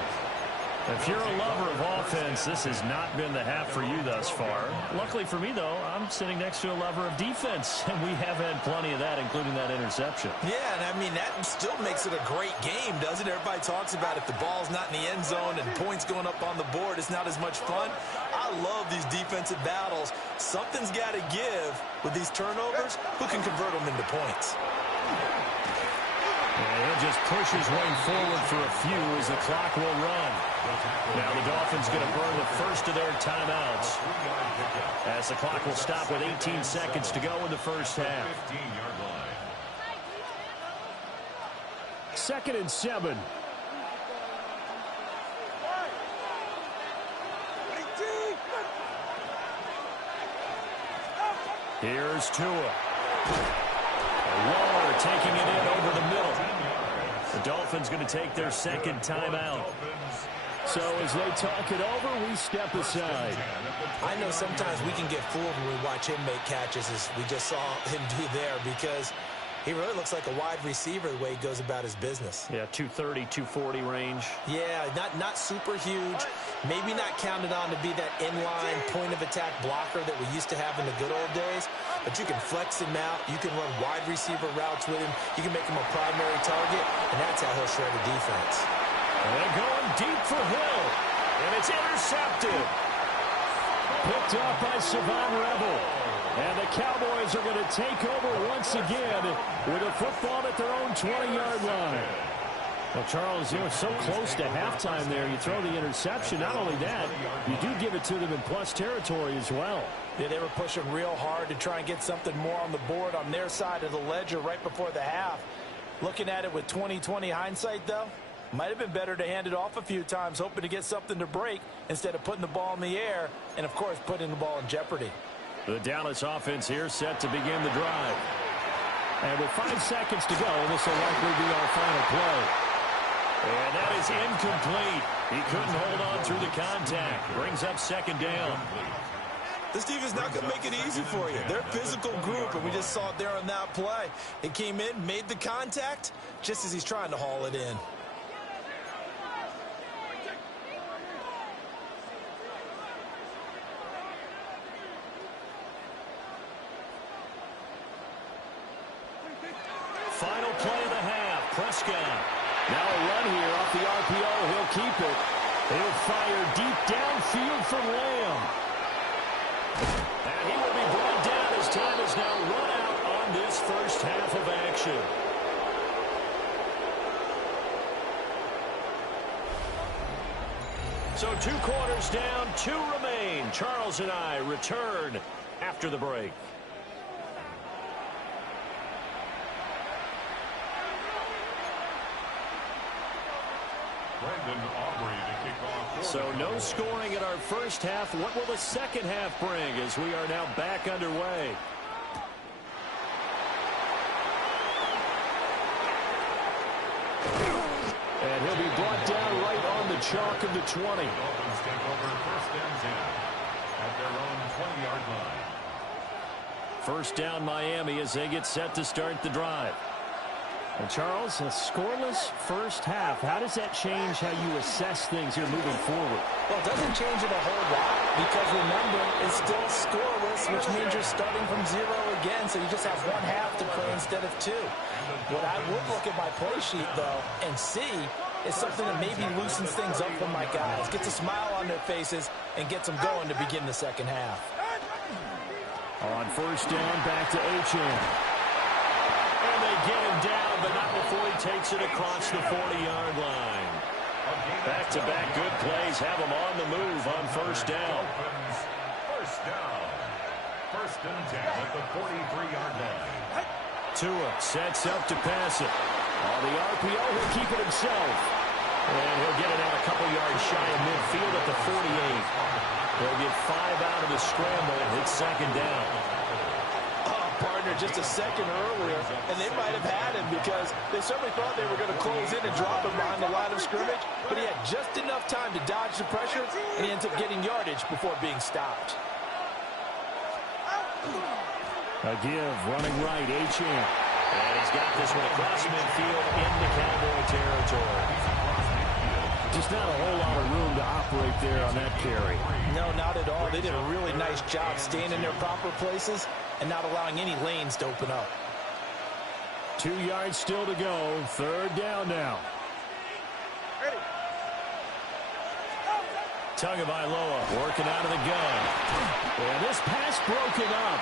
If you're a lover of offense, this has not been the half for you thus far. Luckily for me, though, I'm sitting next to a lover of defense, and we have had plenty of that, including that interception. Yeah, and I mean, that still makes it a great game, doesn't it? Everybody talks about if the ball's not in the end zone and points going up on the board, it's not as much fun. I love these defensive battles. Something's got to give with these turnovers. Who can convert them into points? And he'll just push his way forward for a few as the clock will run. Now the Dolphins going to burn the first of their timeouts, as the clock will stop with 18 seconds to go in the first half. 2nd and 7. Here's Tua. Waller taking it in over the middle. The Dolphins going to take their 2nd timeout. So as they talk it over, we step aside. I know sometimes we can get fooled when we watch him make catches, as we just saw him do there, because he really looks like a wide receiver the way he goes about his business. Yeah, 230, 240 range. Yeah, not super huge. Maybe not counted on to be that inline point-of-attack blocker that we used to have in the good old days. But you can flex him out. You can run wide receiver routes with him. You can make him a primary target, and that's how he'll shred a defense. And they're going deep for Hill, and it's intercepted. Picked up by Savon Rebel. And the Cowboys are going to take over once again with a football at their own 20-yard line. Well, Charles, you know, so close to halftime there. You throw the interception. Not only that, you do give it to them in plus territory as well. Yeah, they were pushing real hard to try and get something more on the board on their side of the ledger right before the half. Looking at it with 20/20 hindsight, though, might have been better to hand it off a few times, hoping to get something to break instead of putting the ball in the air and, of course, putting the ball in jeopardy. The Dallas offense here set to begin the drive. And with 5 seconds to go, this will likely be our final play. And that is incomplete. He couldn't hold on through the contact. Brings up 2nd down. This defense not going to make it easy for you. They're a physical group, and we just saw it there on that play. He came in, made the contact, just as he's trying to haul it in. Final play of the half. Prescott. Now a run here off the RPO. He'll keep it. He'll fire deep downfield for Lamb. And he will be brought down as time is now run out on this first half of action. So 2 quarters down, 2 remain. Charles and I return after the break. So no scoring in our first half. What will the second half bring as we are now back underway? And he'll be brought down right on the chalk of the 20. Dolphins take over first and 10 at their own 20-yard line. First down Miami as they get set to start the drive. And Charles, a scoreless first half. How does that change how you assess things here moving forward? Well, it doesn't change it a whole lot because, remember, it's still scoreless, which means you're starting from 0 again, so you just have 1 half to play instead of 2. What I would look at my play sheet, though, and see is something that maybe loosens things up for my guys, gets a smile on their faces, and gets them going to begin the second half. On first down, back to Achane. And they get him down, but not before he takes it across the 40-yard line. Back-to-back good plays have him on the move on first down. First down. First and 10 at the 43-yard line. Tua sets up to pass it. On the RPO, he'll keep it himself. And he'll get it out a couple yards shy of midfield at the 48. He'll get 5 out of the scramble and hit second down. Partner just a second earlier, and they might have had him because they certainly thought they were going to close in and drop him behind the line of scrimmage, but he had just enough time to dodge the pressure, and he ends up getting yardage before being stopped. A give, running right, Achane. And he's got this one across midfield into Cowboy territory. Just not a whole lot of room to operate there on that carry. No, not at all. They did a really nice job staying in their proper places and not allowing any lanes to open up. 2 yards still to go. Third down now. Tagovailoa working out of the gun. And this pass broken up.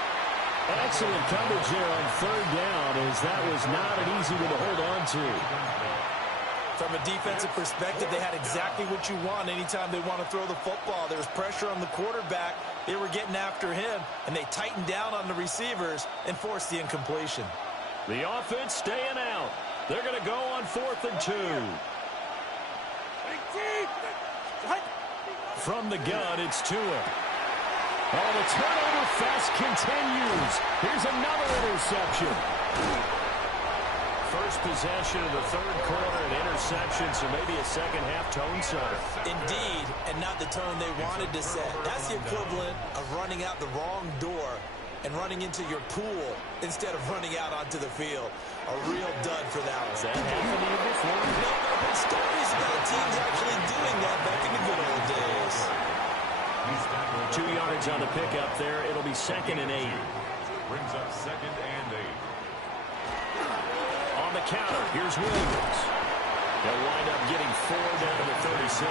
Excellent coverage there on third down, as that was not an easy one to hold on to. From a defensive perspective, they had exactly what you want anytime they want to throw the football. There was pressure on the quarterback. They were getting after him, and they tightened down on the receivers and forced the incompletion. The offense staying out. They're going to go on 4th and 2. From the gun, it's Tua. Oh, the turnover fest continues. Here's another interception. First possession of the third quarter, an interception, so maybe a second half tone setter. Indeed, and not the tone they wanted to set. That's the equivalent of running out the wrong door and running into your pool instead of running out onto the field. A real dud for that one. Has that happened to you before? No, there have been stories about teams actually doing that back in the good old days. 2 yards on the pickup there. It'll be 2nd and 8. Brings up 2nd and 8. On the counter, here's Williams. They'll wind up getting 4 down to the 36.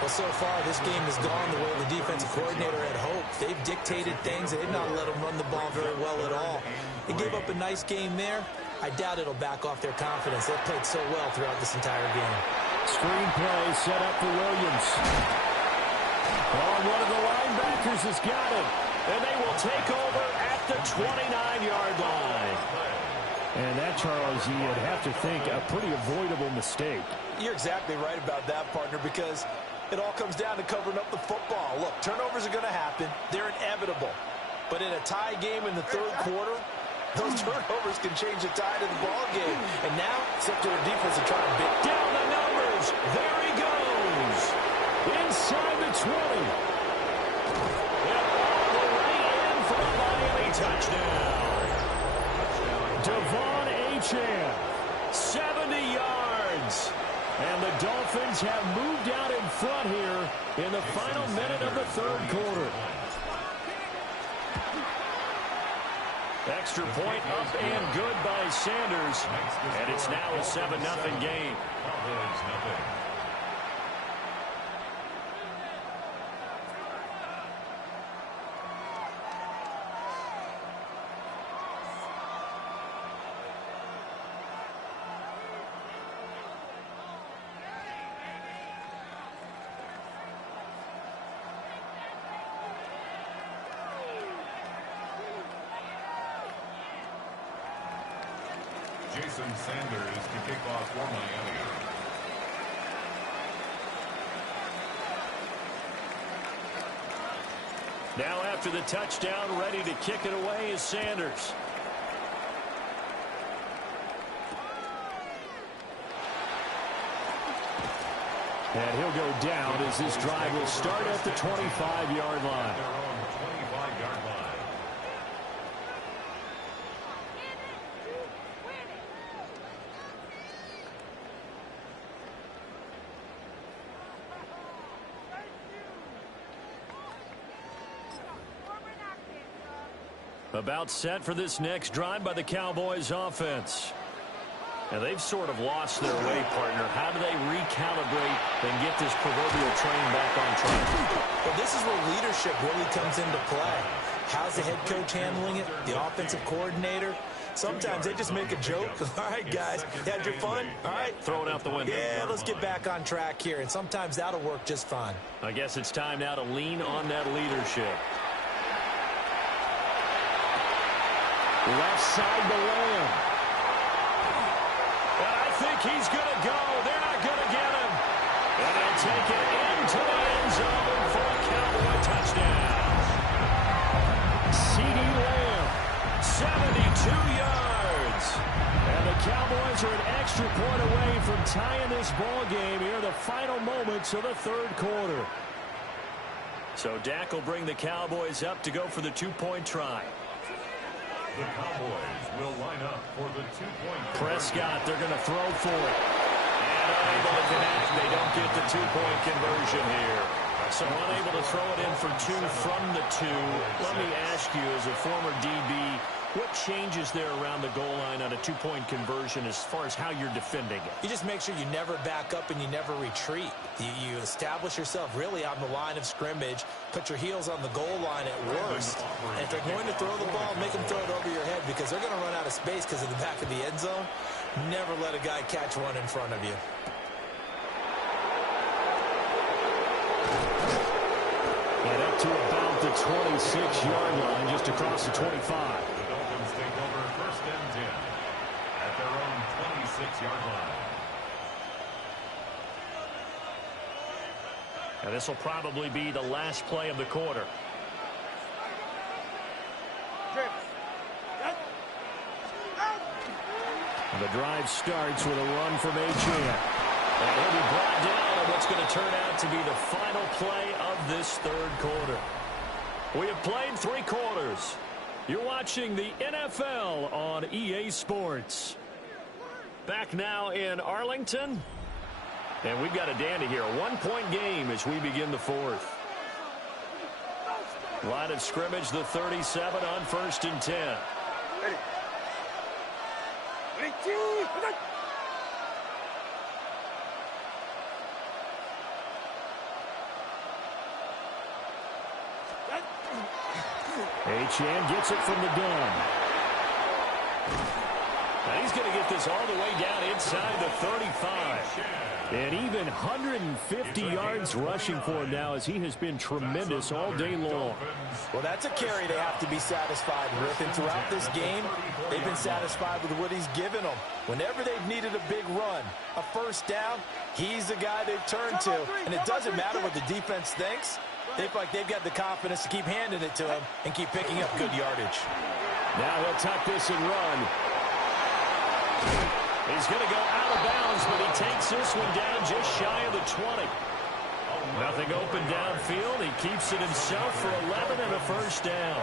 Well, so far, this game has gone the way the defensive coordinator had hoped. They've dictated things. They've not let them run the ball very well at all. They gave up a nice game there. I doubt it'll back off their confidence. They've played so well throughout this entire game. Screen play set up for Williams. Oh, one of the linebackers has got it. And they will take over at the 29-yard line. And that, Charles, you'd have to think a pretty avoidable mistake. You're exactly right about that, partner, because it all comes down to covering up the football. Look, turnovers are going to happen. They're inevitable. But in a tie game in the third quarter, those turnovers can change the tide of the ball game. And now, it's up to their defense to try and beat down the numbers. There he goes. Inside the 20. And all the way in for the Miami touchdown. Devon Achane, 70 yards. And the Dolphins have moved out in front here in the final minute of the third quarter. Extra point up and good by Sanders. And it's now a 7-0 game. Cowboys nothing. Jason Sanders to kick off for Miami. Now after the touchdown, ready to kick it away is Sanders. And he'll go down as this drive will start at the 25-yard line. Their own 25-yard line. About set for this next drive by the Cowboys offense. And they've sort of lost their way, partner. How do they recalibrate and get this proverbial train back on track? Well, this is where leadership really comes into play. How's the head coach handling it? The offensive coordinator? Sometimes they just make a joke. All right, guys, you had your fun? All right. Throw it out the window. Yeah, let's get back on track here. And sometimes that'll work just fine. I guess it's time now to lean on that leadership. Left side to Lamb. And I think he's going to go. They're not going to get him. And they'll take it into the end zone for a Cowboy touchdown. CeeDee Lamb, 72 yards. And the Cowboys are an extra point away from tying this ball game here in the final moments of the third quarter. So Dak will bring the Cowboys up to go for the two-point try. The Cowboys will line up for the two-point. Prescott, they're going to throw for it. And unable to connect. They don't get the two-point conversion here. So unable to throw it in for two from the two. Let me ask you, as a former DB, what changes there around the goal line on a two-point conversion as far as how you're defending it? You just make sure you never back up and you never retreat. You establish yourself really on the line of scrimmage, put your heels on the goal line at worst. And if they're going to throw the ball, make them throw it over your head because they're going to run out of space because of the back of the end zone. Never let a guy catch one in front of you. And up to about the 26-yard line, just across the 25. The Dolphins take over first and 10 at their own 26-yard line. And this will probably be the last play of the quarter. And the drive starts with a run from Achane. And he'll be brought down on what's going to turn out to be the final play of this third quarter. We have played 3 quarters. You're watching the NFL on EA Sports. Back now in Arlington. And we've got a dandy here. A 1-point game as we begin the fourth. Line of scrimmage, the 37 on first and 10. Ready. Achane gets it from the gun. Now he's going to get this all the way down inside the 35. And even 150 yards rushing for him now as he has been tremendous all day long. Well, that's a carry they have to be satisfied with. And throughout this game, they've been satisfied with what he's given them. Whenever they've needed a big run, a first down, he's the guy they've turned to. And it doesn't matter what the defense thinks. They feel like they've got the confidence to keep handing it to him and keep picking up good yardage. Now he'll tuck this and run. He's going to go out of bounds, but he takes this one down just shy of the 20. Nothing open downfield. He keeps it himself for 11 and a first down.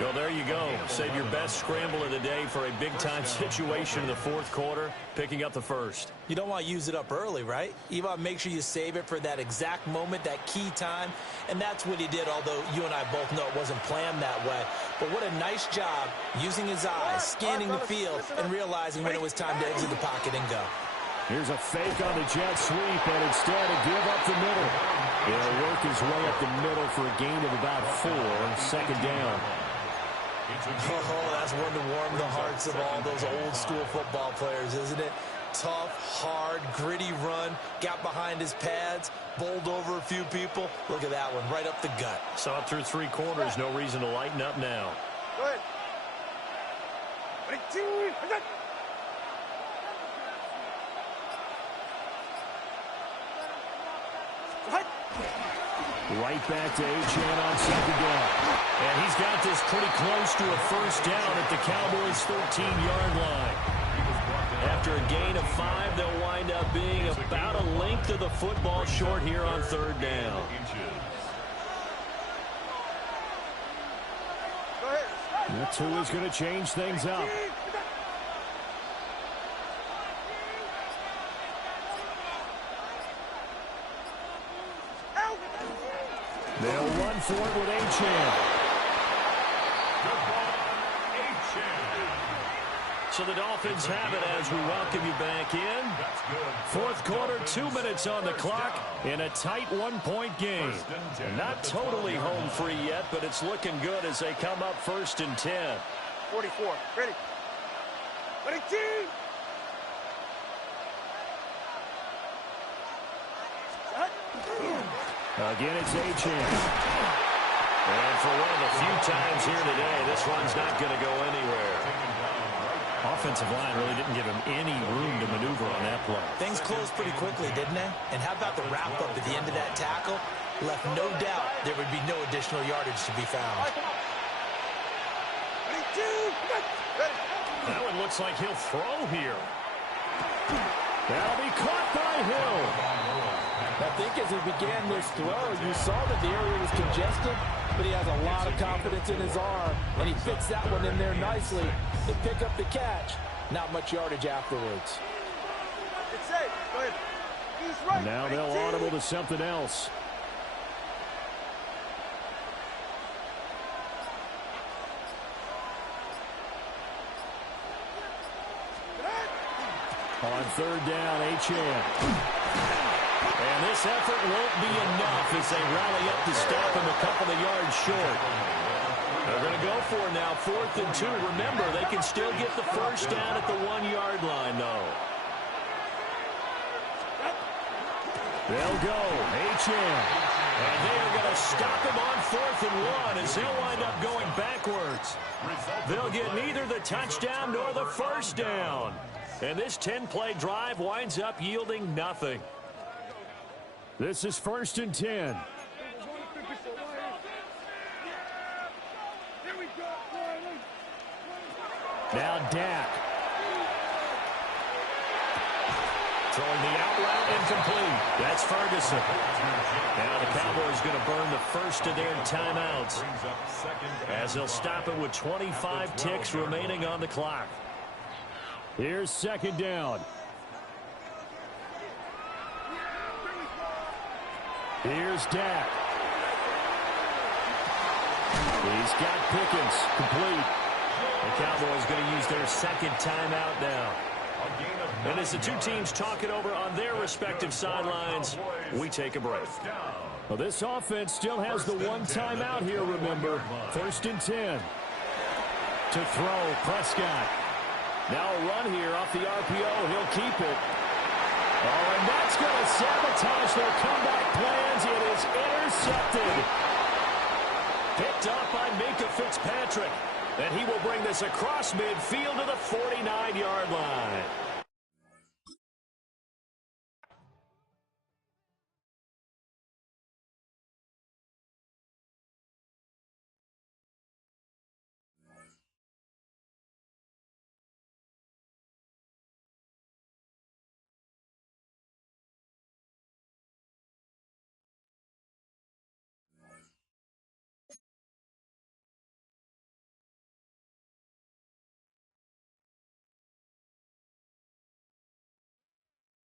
Well, there you go. Save your best scramble of the day for a big-time situation in the fourth quarter, picking up the first. You don't want to use it up early, right? You want to make sure you save it for that exact moment, that key time, and that's what he did, although you and I both know it wasn't planned that way. But what a nice job using his eyes, scanning the field, and realizing when it was time to exit the pocket and go. Here's a fake on the jet sweep, and instead a give up the middle. He'll work his way up the middle for a gain of about 4, second down. Oh, that's one to warm the hearts of all those old-school football players, isn't it? Tough, hard, gritty run, got behind his pads, bowled over a few people. Look at that one, right up the gut. Saw it through 3 quarters, no reason to lighten up now. Go ahead. Right back to Achane on second down. And he's got this pretty close to a first down at the Cowboys' 13-yard line. After a gain of 5, they'll wind up being about a length of the football short here on third down. Go ahead. That's who is going to change things up. They'll run for it with Achane. So the Dolphins have it as we welcome you back in. Fourth quarter, 2 minutes on the clock in a tight 1-point game. Not totally home free yet, but it's looking good as they come up 1st and 10. 44. Ready. Ready, team. Again, it's Achane. And for one of the few times here today, this one's not going to go anywhere. Offensive line really didn't give him any room to maneuver on that play. Things closed pretty quickly, didn't they? And how about the wrap-up at the end of that tackle? Left no doubt there would be no additional yardage to be found. That one looks like he'll throw here. That'll be caught by Hill. I think as he began this throw, you saw that the area was congested, but he has a lot of confidence in his arm, and he fits that one in there nicely to pick up the catch. Not much yardage afterwards. It's safe. Go ahead. He's right. Now they'll audible to something else. On third down, Achane. And this effort won't be enough as they rally up to stop him a couple of yards short. They're going to go for it now, 4th and 2. Remember, they can still get the first down at the 1-yard line, though. They'll go. Achane. And they are going to stop him on 4th and 1 as he'll wind up going backwards. They'll get neither the touchdown nor the first down. And this 10-play drive winds up yielding nothing. This is 1st and 10. Now Dak. Throwing the out route incomplete. That's Ferguson. Now the Cowboys going to burn the first of their timeouts as they'll stop it with 25 ticks remaining on the clock. Here's second down. Here's Dak. He's got Pickens complete. The Cowboys going to use their second timeout now. And as the two teams talk it over on their respective sidelines, we take a break. Well, this offense still has the one timeout here, remember. 1st and 10. To throw, Prescott. Now a run here off the RPO. He'll keep it. Oh, and that's going to sabotage their comeback plans. It is intercepted. Picked up by Minkah Fitzpatrick. And he will bring this across midfield to the 49-yard line.